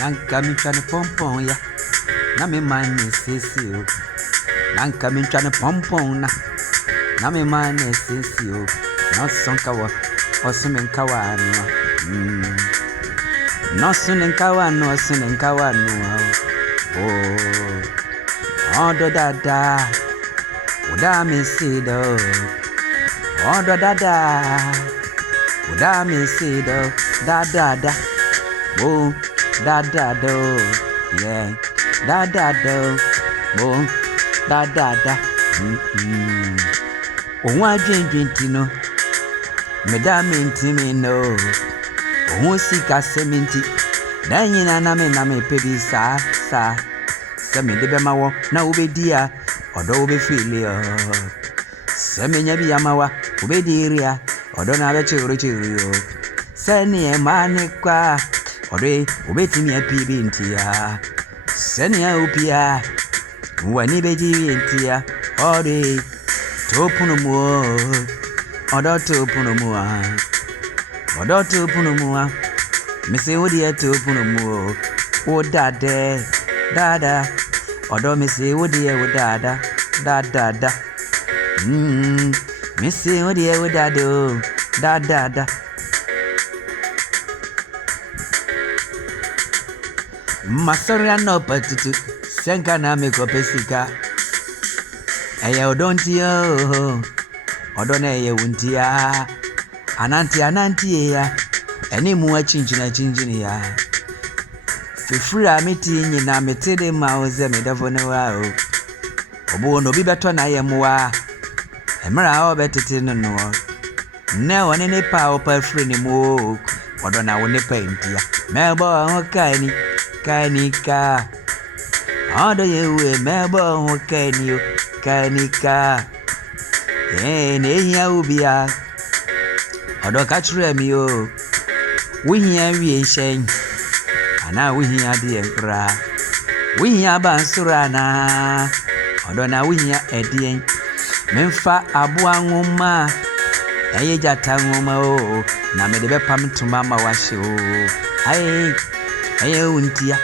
Nanka mi tryna pompon ya. Na me man is sissy. Nanka mi tryna pompon na. Na me man is sissy. No son kawa. Osumen kawa no. No sunen kawa no. Sunen kawa no. Oh do da. Oda me see do. Oh do da. Oda me see do. Da. Oh da do. Yeah. Da do. Oh da. Oh wa tino. Madame intimi no. Oh sika seminti. Danyina na me pebi sa. Semi de be mawo na ubedia. Odo ube fili yo. Semi nyabi yamawa ubediria. Odo na be chiri yo. Seni e mani kwa. Odo ubetimi ya pibi intia. Seni ya upia. Wani beji intia. Odo topunu muo. Odo topunu muo. Misi udi ya topunu muo. O dada. Odo misi udi ya udada. Da. Misi udi ya udado. Da. Masori no patutu. Senka na me kopesika. Eya odonti yo. Odo na eya untia. Ananti ya. Eni muwa chinchini ya. Fifura miti nyina metede maoze medavone wao. Obo no bibeto na ye muwa. Emra obetete no. Ne wone ne pa opa free ni mu. Odo na wone pa ntia. Mebo ho kani ka. Odo yewe mebo ho kani ka. Ne ya ubia. Odo ka chure mi o. Wihia wie shen. Ana wihia de nkra. Wihia bansura na. Odo na wihia edien. Memfa aboa nwoma. Eye jata nwoma o. Na me de be pam tuma ma wahye o. Aye untia.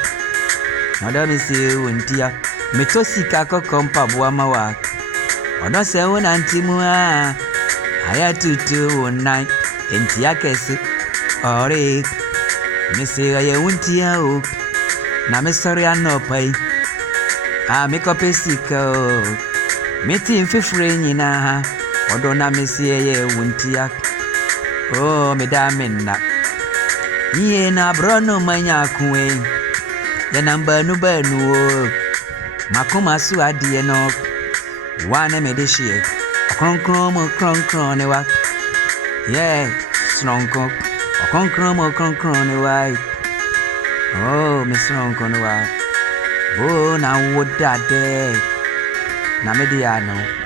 Odo me se untia. Metosika kokompa boa ma wa. Odo se wona ntimu a. Aya tutu wonai. Entia kesi. Ore. Me se aye untia o. Na me sorry anopai. Me kopesika o. Meti mfifure nyina. Odo na me se aye untia. Oh me da menna. Ye na brono manya kuwe. Ya namba nu banu o. Makoma su adie no. Wane me de shie. Kronkron ne wa. Yeah, stronko. Kronkron ne wa. Oh, me stronko ne wa. Oh, na woda de. Na me dia no.